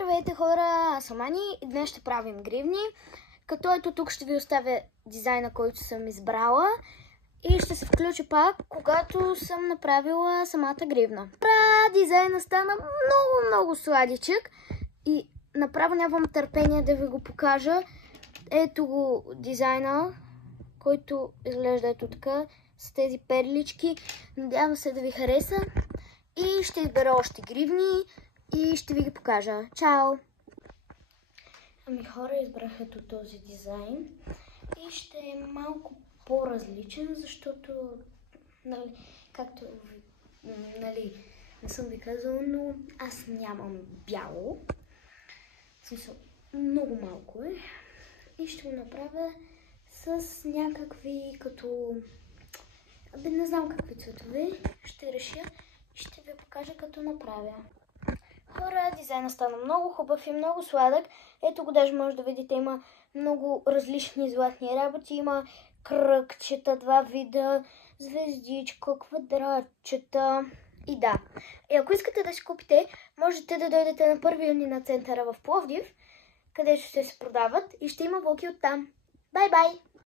Здравейте хора, аз съм Ани и днес ще правим гривни. Като ето тук ще ви оставя дизайна, който съм избрала и ще се включа пак, когато съм направила самата гривна. Дизайна стана много сладичък и направо нямам търпение да ви го покажа. Ето го дизайна, който изглежда ето така, с тези перлички. Надявам се да ви хареса и ще избера още гривни и ще ви ги покажа. Чао! Ами хора, избрах ето този дизайн и ще е малко по-различен, защото, нали, както не съм ви казала, но аз нямам бяло. В смисъл, много малко е. И ще го направя с някакви като... не знам какви цветове. Ще реша и ще ви покажа като направя. Хора, дизайна стана много хубав и много сладък. Ето го, даже може да видите, има много различни златни работи. Има кръгчета, два вида, звездичка, квадратчета и да. И ако искате да си купите, можете да дойдете на 1 юни на центъра в Пловдив, където ще се продават и ще има влоги оттам. Бай-бай!